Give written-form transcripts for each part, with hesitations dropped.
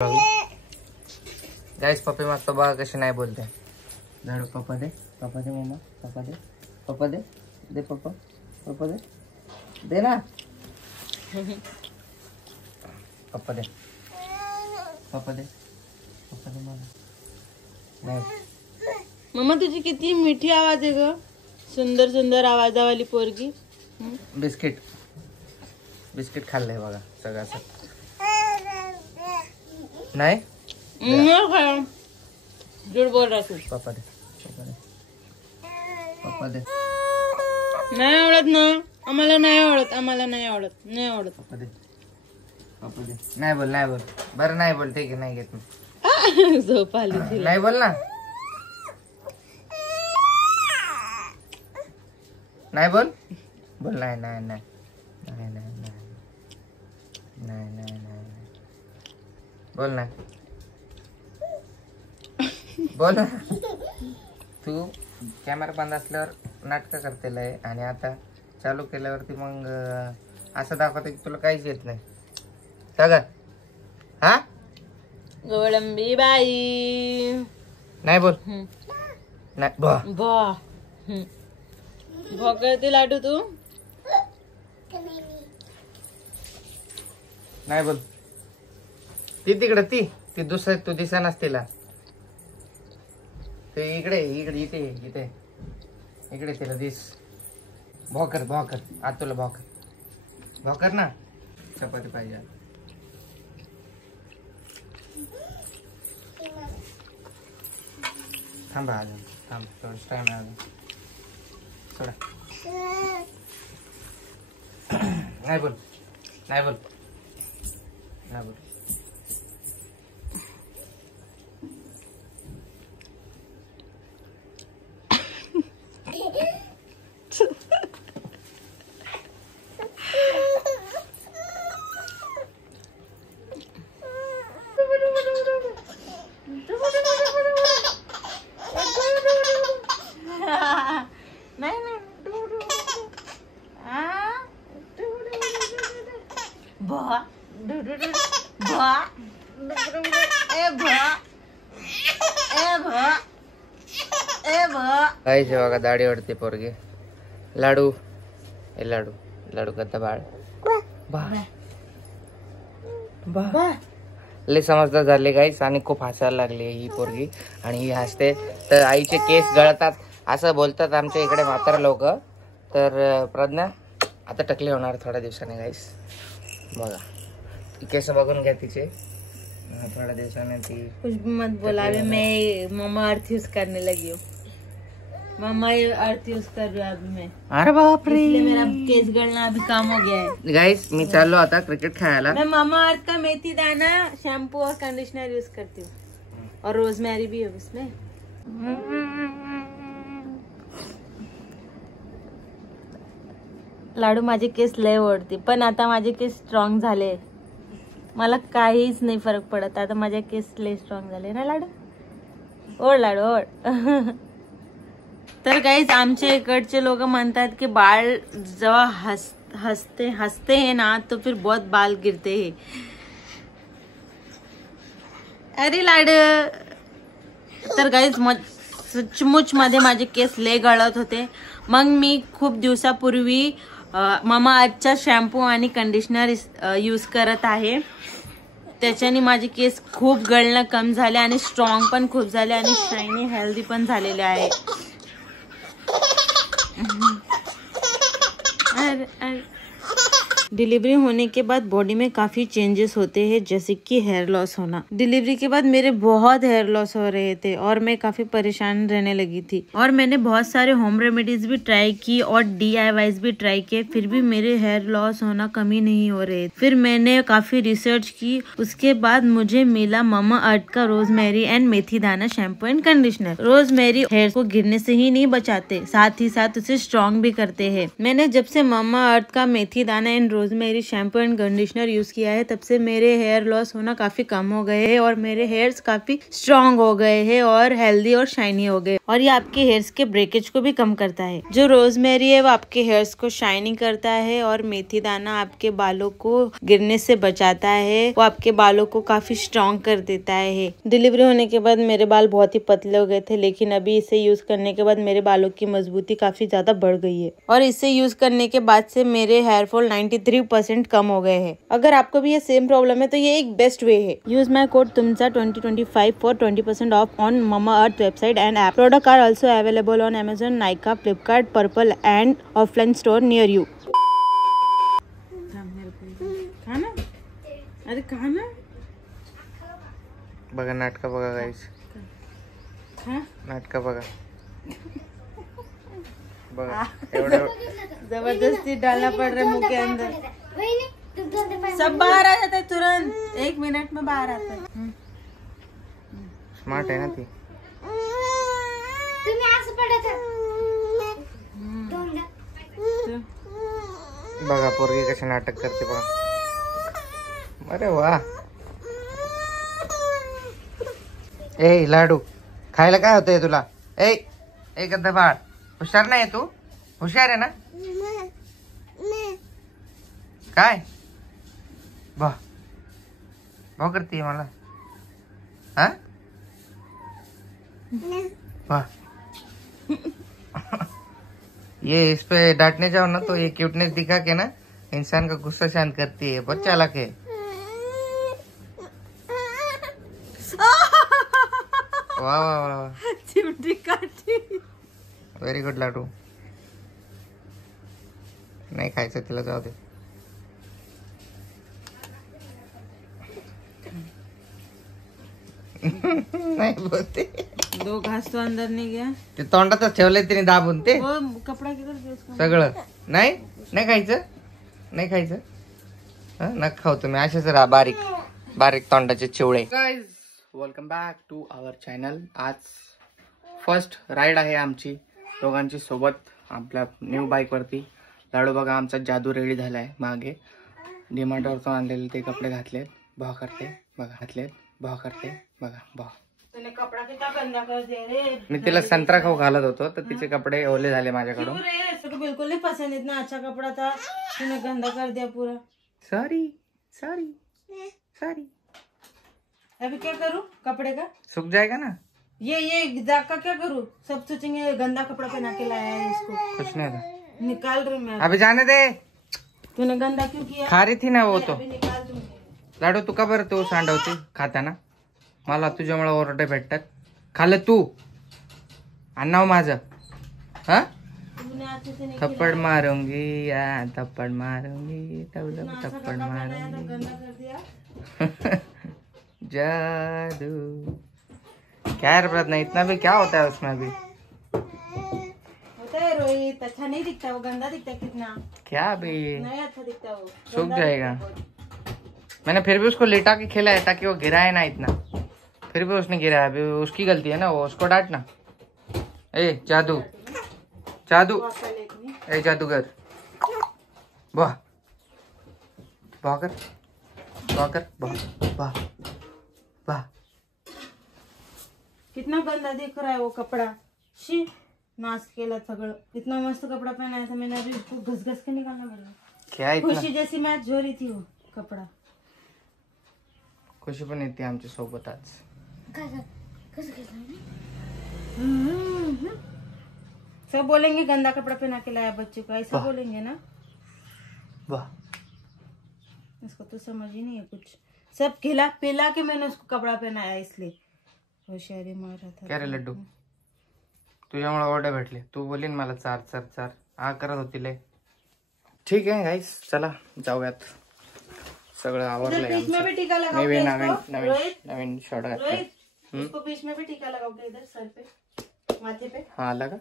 Guys पप्पी मागतो बघा कशी नाही बोलते. झाडू पप्पा दे मम्मा, पप्पा दे पप्पा, पप्पा दे ना पप्पा दे मला नाही. मम्मा तुझी किती मिठी आवाज आहे ग, सुंदर सुंदर आवाजावाली पोरगी. बिस्किट खाल्लंय बघा सगळं. नाही जोड बोल रहा तू. पप्पा दे नाही आवडत ना आम्हाला, नाही आवडत. पप्पा दे नाही बोल बरं, नाही बोल ठीक आहे, नाही घेत मी. झोप आली तिला. नाही बोल ना, नाही बोल नाही बोल ना, बोल ना. तू कॅमेरा बंद असल्यावर नाटक करतेल आहे आणि आता चालू केल्यावरती मग असं दाखवते की तुला काहीच येत नाही का? हा गोडंबी बाई नाही बोल नाही करते लाडू तू. नाही बोल. ती तिकडे ती दुसरं तू दिसेनास तिला. ते इकडे तिला दिस. भॉकर आता तुला भॉकर ना. चपाती पाहिजे. थांबा अजून थोडं टाइम आहे अजून. सोडा. नाही बोल. काहीच बघा दाढी वाढते पोरगे. लाडू करता बाळ. लय समजदार झाले गाईस आणि खूप हसायला लागली ही पोरगी. आणि ही हसते तर आईचे केस गळतात असं बोलतात आमच्या इकडे म्हातारे लोक. तर प्रज्ञा आता टकले होणार थोड्या दिवसाने गाईस. बघा केस बघून घ्या तिचे. थोड्या दिवसाने ती कुछ भी मत बोला. अभी मैं मम्मा अर्थ यूज करने लगी हूँ. मम्मा अर्थ यूज कर रही हूँ अभी मैं. अरे बाप रे, इसलिए मेरा केस गलना अभी काम हो गया है. गाइस मी चाललो आता क्रिकेट खेळायला. मैं मामा अर्थ का मेथी दाना शैम्पू और कंडीशनर यूज करती हूँ. और रोजमेरी भी है उसमें. लाडू माझे केस लय ओढते पण आता माझे केस स्ट्रॉंग झाले. मला काहीच नाही फरक पडत आता. माझे केस लय स्ट्रॉंग झाले ना लाडू. ओढ लाडू ओढ. तर काहीच आमच्या इकडचे लोक म्हणतात की बाल जेव्हा हंसते है ना तो फिर बहुत बाल गिरते है. अरे लाड. तर काहीच सचमुच मध्ये माझे केस लय गळत होते. मग मी खूप दिवसापूर्वी मामा अर्थचा शॅम्पू आणि कंडिशनर यूज करत आहे. त्याच्याने माझे केस खूप गळणं कम झाले आणि स्ट्रॉंग पण खूप झाले आणि शायनी हेल्दी पण झालेले आहे. डिलीवरी होने के बाद बॉडी में काफी चेंजेस होते हैं जैसे कि हेयर लॉस होना. डिलीवरी के बाद मेरे बहुत हेयर लॉस हो रहे थे और मैं काफी परेशान रहने लगी थी. और मैंने बहुत सारे होम रेमेडीज भी ट्राई की और DIYs भी ट्राई किए फिर भी मेरे हेयर लॉस होना कमी नहीं हो रहे. फिर मैंने काफी रिसर्च की. उसके बाद मुझे मिला मामा अर्थ का rosemary and methi dana shampoo and conditioner. Rosemary hair को गिरने से ही नहीं बचाते, साथ ही साथ उसे स्ट्रॉन्ग भी करते हैं. मैंने जब से मामा अर्थ का methi dana and rosemary shampoo and conditioner use किया है तब से मेरे हेयर लॉस होना काफी कम हो गए हैं और मेरे हेयर्स काफी स्ट्रॉन्ग हो गए हैं और हेल्दी और शाइनी हो गए। और ये आपके हेयर्स के ब्रेकेज को भी कम करता है। जो रोजमेरी है वो आपके हेयर्स को शाइनिंग करता है और मेथी दाना आपके बालों को गिरने से बचाता है, वो आपके बालों को काफी स्ट्रॉन्ग कर देता है। डिलीवरी होने के बाद मेरे बाल बहुत ही पतले हो गए थे, लेकिन अभी इसे यूज करने के बाद मेरे बालों की मजबूती काफी ज्यादा बढ़ गई है और इसे यूज करने के बाद से मेरे हेयर फॉल 93% कम हो गए हैं। अगर आपको भी ये सेम प्रॉब्लम है तो ये एक बेस्ट वे है। यूज माई कोड तुमसा 2025 for 20% off on Mamaearth website and app. Product are also available on Amazon, Nykaa, Flipkart, Purple and offline store near you. खाना, अरे खाना बघा नाटका बघा गाईस, नाटका बघा बघा एवढं जबरदस्ती डालना पड़ रहा है मुंह के अंदर। सब बाहर आ जाता है तुरंत, 1 मिनट में बाहर आता है। स्मार्ट है ना ती। बघा पोरगी कशी नाटक करते बघा। अरे वा, ए लाडू खायला काय होतंय तुला? ए गद्दा बाळ, हुशार नाही तू? हुशार आहे ना? काय भाव करते मला? हाँ वाह ये इस पे डांटने जाओ ना तो ये क्यूटनेस दिखा के ना इंसान का गुस्सा शांत करती है। बहुत चालाक है। वाह वाह वाह, चिमटी काटी। व्हेरी गुड लाडू। नाही खायचं तिला, जाऊ दे। नाही बोलते। 2 घास तो अंदर नहीं गया, ते तोंडातच ठेवलंय तिने दाबून ते वो कपड़ा किधर गया उसका? सगळं। नाही खायचं, नाही खायचं। नका खाऊ तुम्ही, असेच राहा बारीक बारीक तोंडाचे चिवळे। Guys welcome back to our channel. आज फर्स्ट राईड आहे आमची दोघांची सोबत आपल्या न्यू बाईक वरती। लाडू बघा आमचा जादू रेडी झालाय। मागे डीमार्टवरतून आणलेले ते कपडे घातले, भाव करते बघा, घातले भाव करते बघा, भाव। तूने कपड़ा कितना गंदा कर दिया रे। मी तिला संत्रा खाऊ घालत होतो तर तिचे कपडे ओले झाले माझ्याकडून। क्यों रे, इसको बिल्कुल नहीं पसंद, इतना अच्छा कपड़ा था, तूने गंदा कर दिया पूरा। Sorry sorry sorry. अभी क्या करूँ कपड़े का? सूख जाएगा ना ये दाग का क्या करूँ? सब सोचेंगे गंदा कपड़ा पहना के लाया है इसको। कुछ नहीं था, निकाल रही मैं। अभी जाने दे। तूने गंदा क्यों किया? खा रही थी ना वो तो। अभी निकाल दूंगी। लाडू तू का बरं तू सांडवते खाताना? मला तुझ्यामुळे ओरडे भेटतात। खाल्लं तू अन्नाव माझं? हा तूने अच्छे से नहीं थप्पड़ मारूंगी या थप्पड़ मारूंगी, थप्पड़ मारूंगी। गंदा कर दिया। जादू क्या है प्रज्ञा, इतना भी क्या होता है उसमें? अभी होता है रोहित, अच्छा नहीं दिखता वो, गंदा दिखता है कितना। क्या अभी नहीं अच्छा दिखता वो, सूख गंदा जाएगा। दिखता है। मैंने फिर भी उसको लेटा के खेला है ताकि वो गिराए ना इतना, फिर भी उसने गिराया। अभी उसकी गलती है ना, वो उसको डांटना। ए जादू जादू, वो आपका लेक नहीं। ए जादूगर, वाह वाह कर, वाह कर, वाह वाह वाह। कितना गंदा दिख रहा है वो कपड़ा। शी नाश केला सगळं। इतना मस्त कपड़ा पहनाया था मैंने, अभी उसको घस घस के निकालना पड़ा। क्या इतना? खुशी जैसी मैच हो रही थी वो कपड़ा। खुशी पण येते आमच्या सोबत आज। सब बोलेंगे गंदा कपड़ा पहना के लाया बच्चे को, ऐसा वाह। बोलेंगे ना। वाह, इसको तो समझ ही नहीं है कुछ। सब खिला पिला के मैंने उसको कपड़ा पहनाया, इसलिए होशियारी मार रहा था। क्या रे लड्डू, तुझ्यामुळे ओरडे भेटले। तू बोलीन मला चार चार चार आ करत होती लय। ठीक आहे गाईस, चला जाऊयात। सगळं आवरलंय बीच में भी टीका आमचं। लगाओ नवीन के नवीन इसको, नवीन रोहित, नवीन शॉर्ट घातले। रोहित, इसको बीच में भी टीका लगाओ के इधर सर पे, माथे पे। हा आला का?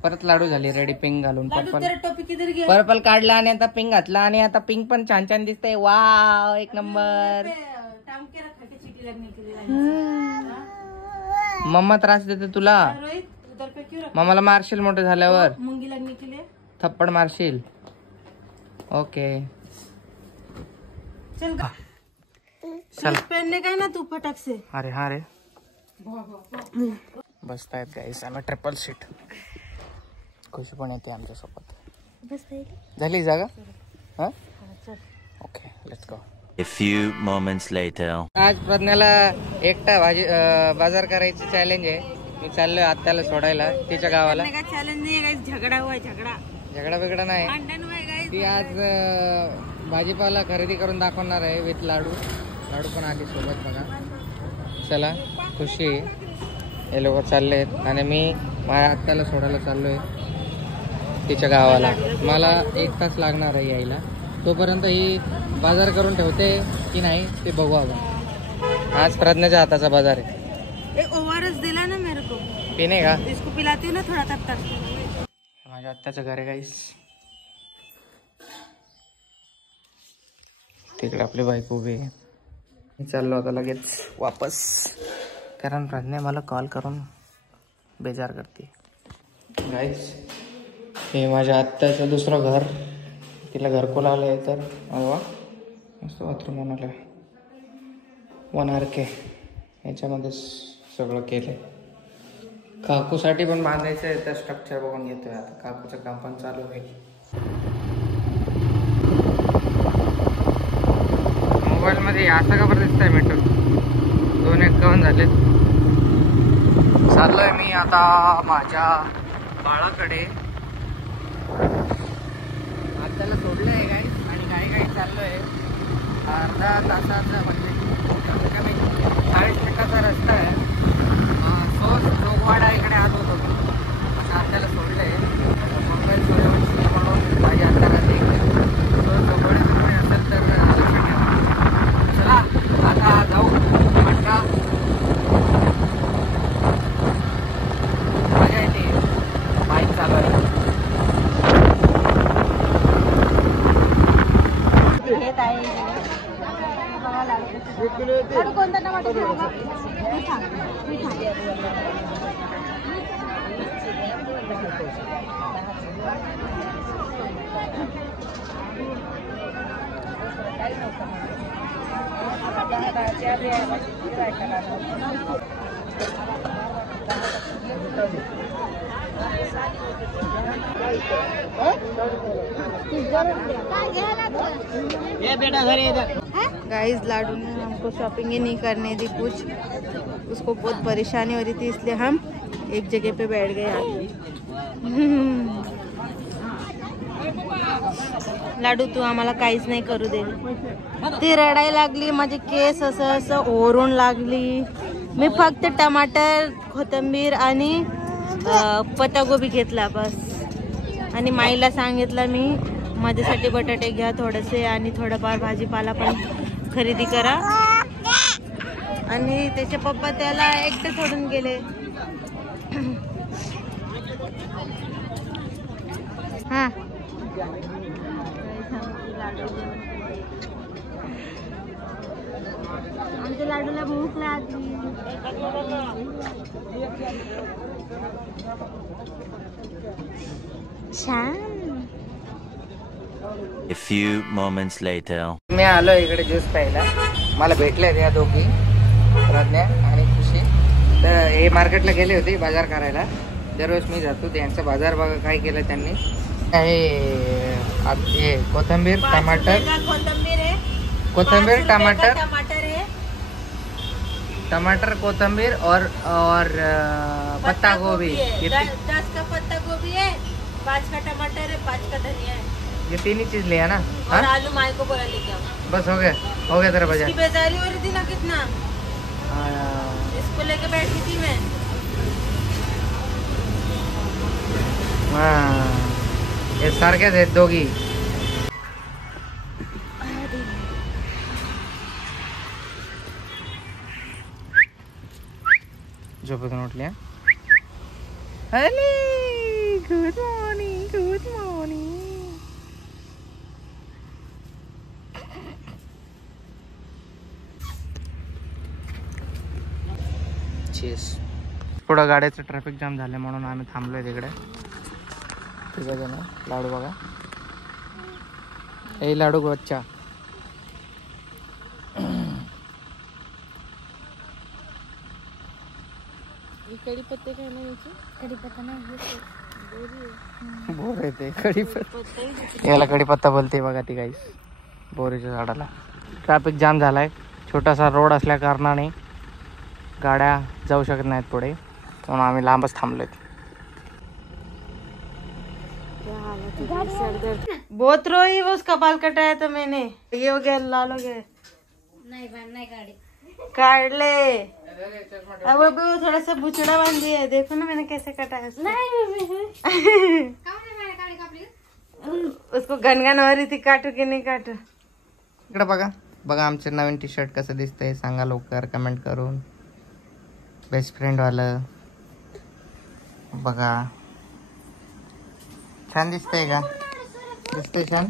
परत लाडू झाली रेडी, पिंक घालून। लाडू पर्पल तेरा टॉपिक किधर गया? पर्पल काढला आणि आता पिंक घातला आणि आता पिंक पण छान छान दिसतंय। वाव, एक नंबर। टांग के रखा के चीटी लगने के लिए। मम्मा त्रास देते तुला। रोहित उधर पे क्यों रखा? मम्माला मारशील मोठे झाल्यावर, मूंगी लगने के लिए। थप्पड मारशील। ओके चल चल पहनने का है ना तू फटाक से. अरे हा रे बसतायत गाईस आम्ही ट्रिपल सीट. खुशी पण येते आमच्यासोबत. झाली जागा. हा okay let's go. A few moments later. आज प्रज्ञाला एकटा बाजार करायची चॅलेंज आहे. मी चाललोय आत्याला सोडायला तिच्या गावाला. चॅलेंज नाही गाइस, झगडा हुआ है. झगडा बिगडा नाही. भांडण हुआ है गाइस. ती आज भाजीपाला खरेदी करून दाखवणार आहे विथ लाडू. लाडू पण आली सोबत बघा. चला खुशी हे लोक चालले आहेत आणि मी माझ्या आत्याला सोडायला चाललोय तिच्या गावाला. मला 1 तास लागणार आहे यायला. तोपर्यंत ही बाजार करून ठेवते की नाही ते बघू आपण. आज प्रज्ञाच्या हाताचा बाजार आहे. एक ओआरएस दिला ना मेरे को, पिणे का? इसको पिलाती हूँ ना थोड़ा तब तक. माझ्या आत्याचं घर आहे गाईस. तिकडे आपली बायको उभी आहे. मी चाललो आता लगेच वापस, कारण प्रज्ञा मला कॉल करून बेजार करते. गाईस हे माझ्या आत्याचं दुसरं घर. तिला घरकुल आलं आहे तर अवा मस्त बाथरूम बनवलं आहे. 1 RK याच्यामध्येच सगळं केलं आहे. काकूसाठी पण बांधायचं आहे तर स्ट्रक्चर बघून घेतोय आता. काकूचं काम पण चालू होईल. मोबाईलमध्ये असं का बरं दिसतंय मीटर 2:51 झालेत. चाललोय मी आता माझ्या बाळाकडे. त्याला सोडलंय गाईस आणि काही चाललोय. अर्धा तासाचा म्हणजे 40 मिनिटाचा रस्ता आहे. जोगवाडा इकडे आत होतो मी. असं आत्याला सोडलंय. मोबाईल सूर्यवंशी म्हणून माझी आत्या राहते इकडे. जोगवाड्याचं कोणी असेल तर लक्ष ठेवा. चला आता जाऊ. मजा येते. बाईक चालू आहे. कोणता टमाटर घेऊगा? गाइस लाडू ने हमको शॉपिंग ही नहीं करने दी कुछ. उसको बहुत परेशानी हो रही थी इसलिए हम एक जगह पे बैठ गए आके. लाडू तू आम्हाला काहीच नाही करू दे. ती रडायला लागली. माझे केस असं ओरून लागली. मी फक्त टमाटर कोथिंबीर आणि पत्तागोबी घेतला बस. आणि माईला सांगितलं मी माझ्यासाठी बटाटे घ्या थोडेसे आणि थोडंफार भाजीपाला पण खरेदी करा. आणि त्याचे पप्पा त्याला एकटे सोडून गेले. हा आमच्या लाडूला भूक लागली. छान. A few moments later. मी आलो इकडे ज्यूस प्यायला. मला भेटले त्या दोघी प्रज्ञा आणि खुशी. तर हे मार्केटला गेले होते बाजार करायला. दररोज मी जातो. त्यांचा बाजार बघा काय केलं त्यांनी. हे कोथिंबीर टमाटर कोथिंबीर टमाटर टमाटर कोथिंबीर और पत्ता गोभी. 10 का पत्ता गोभी है, 5 का टमाटर है, 5 का धनिया है. ये 3 ही चीज लिया ना. और आलू माई को बोला लेके आओ. बस हो गया तेरा बाजार. इसकी बेजारी हो रही थी ना कितना. इसको लेके बैठी थी मैं. हे सारखेच आहेत दोघी. झोपेतून उठल्या. अरे गुड मॉर्निंग गुड मॉर्निंग. चीज. पुढं गाड्याचं ट्रॅफिक जाम झालं म्हणून आम्ही थांबलोय तिकडे. ठीक आहे ना. लाडू बघा ये लाडू का बच्चा। कड़ी पत्ते का है नीचे, कड़ी पत्ता नहीं, बोर येते कढीपत्ता, याला कढीपत्ता बोलते बघा ती गाईस, बोरीच्या झाडाला। ट्रॅफिक जाम झालाय, छोटासा रोड असल्या कारणाने गाड्या जाऊ शकत नाहीत पुढे, म्हणून आम्ही लांबच थांबलोय। बहुत रोई वो, उसका बाल कटाया था मैंने, ये हो गया, लाल हो गया। नहीं काट ले, अब अभी वो थोड़ा सा बुचड़ा बांध दिया है, देखो ना मैंने कैसे कटाया उसको गनगन हो रही थी, काटू की नहीं काटू। इकडे बघा बघा आमचे नवीन टी शर्ट कसं दिसतंय सांगा लवकर कमेंट करून। बेस्ट फ्रेंड वालं बघा, छान दिसतंय का? दिसतंय छान?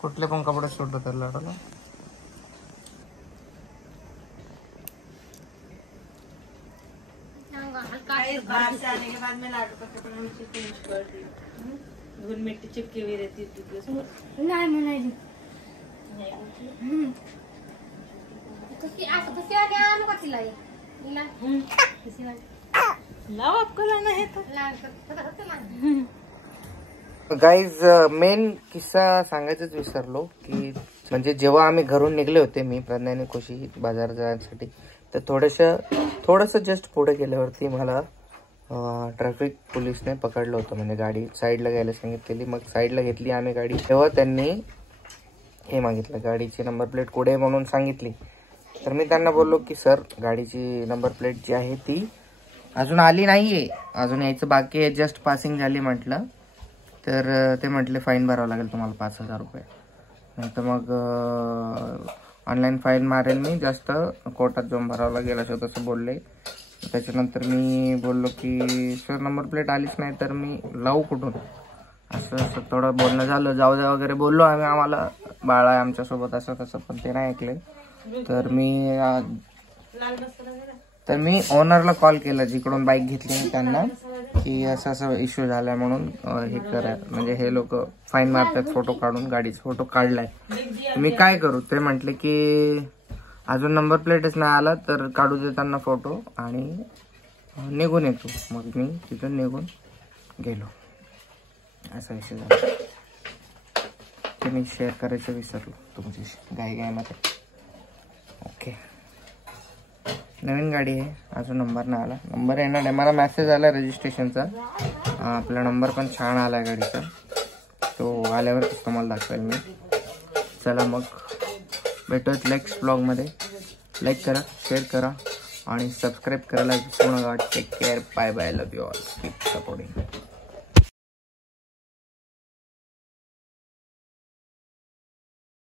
कुठले पण कपडे सूट होतात लाडाला। बाहर से आने के बाद में लाडू का कपड़ा नीचे चेंज कर दी, धूल मिट्टी चिपकी हुई रहती थी उसमें। लाओ, आपको लाना है तो। गाईज मेन किस्सा सांगायचंच विसरलो की म्हणजे जेव्हा आम्ही घरून निघले होते, मी प्रज्ञाने खुशी बाजार जाण्यासाठी, तर थोडंसं जस्ट पुढे गेल्यावरती मला ट्रॅफिक पोलिसने पकडलं होतं, म्हणजे गाडी साईडला घ्यायला सांगितलेली। मग साईडला घेतली आम्ही गाडी, तेव्हा त्यांनी हे मागितलं, गाडीची नंबर प्लेट कुठे म्हणून सांगितली। तर मी त्यांना बोललो की सर गाडीची नंबर प्लेट जी आहे ती अजून आली नाहीये, अजून यायचं बाकी आहे, जस्ट पासिंग झाली म्हटलं। तर ते म्हटले फाईन भरावं लागेल तुम्हाला 5,000 रुपये, नाही तर मग ऑनलाईन फाईन मारेल मी, जास्त कोर्टात जाऊन भरावं लागेल असं तसं बोलले। त्याच्यानंतर मी बोललो की सर नंबर प्लेट आलीच नाही तर मी लावू कुठून, असं थोडं बोलणं झालं, जाऊ द्या वगैरे बोललो आम्ही, आम्हाला बाळा आहे आमच्यासोबत असं तसं, पण ते नाही ऐकले। तर मी ओनरला कॉल केला जिकडून बाईक घेतली त्यांना, की असं असं इश्यू झालाय म्हणून हे करा, म्हणजे हे लोक फाईन मारतात फोटो काढून, गाडीचा फोटो काढलाय, मी काय करू? ते म्हटले की अजून नंबर प्लेटच नाही आला तर काढू देताना फोटो आणि निघून येतो। मग मी तिथून निघून गेलो, असा विषय झाला। ते मी शेअर करायचं विसरलो तुमच्याशी गाईमध्ये। ओके, नवीन गाडी आहे, अजून नंबर नाही आला, नंबर येणार आहे, मला मेसेज आला रजिस्ट्रेशनचा, आपला नंबर पण छान आला आहे गाडीचा, तो आल्यावरच तुम्हाला दाखवेल मी। चला मग भेटूयात नेक्स्ट ब्लॉगमध्ये, लाईक करा, शेअर करा आणि सबस्क्राईब करायला विसरू नका। Take care, bye bye, love you all, keep supporting.